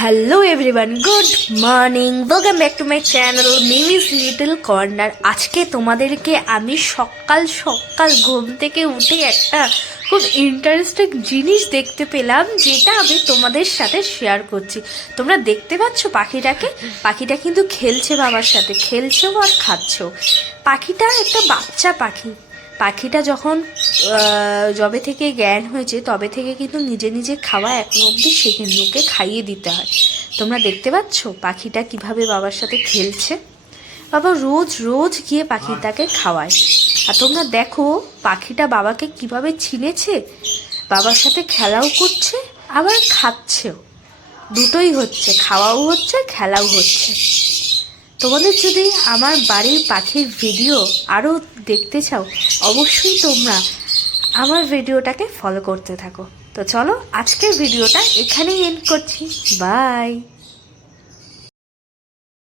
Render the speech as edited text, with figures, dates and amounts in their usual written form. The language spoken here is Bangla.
Hello everyone, good morning, welcome back to my channel Mimi's little corner. আজকে তোমাদেরকে আমি সকাল সকাল ঘুম থেকে উঠে একটা খুব ইন্টারেস্টিং জিনিস দেখতে পেলাম, যেটা আমি তোমাদের সাথে শেয়ার করছি। তোমরা দেখতে পাচ্ছ পাখিটাকে? পাখিটা কিন্তু খেলছে, বাবার সাথে খেলছেও আর খাচ্ছেও। পাখিটা একটা বাচ্চা পাখি। পাখিটা যখন যবে থেকে জ্ঞান হয়েছে তবে থেকে কিন্তু নিজে নিজে খাওয়া এখনো অবধি সেখানুকে খাইয়ে দিতে হয়। তোমরা দেখতে পাচ্ছ পাখিটা কিভাবে বাবার সাথে খেলছে। বাবা রোজ রোজ গিয়ে পাখিটাকে খাওয়ায়। আর তোমরা দেখো পাখিটা বাবাকে কিভাবে চিনেছে, বাবার সাথে খেলাও করছে আবার খাচ্ছেও। দুটোই হচ্ছে, খাওয়াও হচ্ছে খেলাও হচ্ছে। তোমাদের যদি আমার বাড়ির পাখির ভিডিও আরও দেখতে চাও, অবশ্যই তোমরা আমার ভিডিওটাকে ফলো করতে থাকো। তো চলো আজকের ভিডিওটা এখানেই এন্ড করছি। বাই।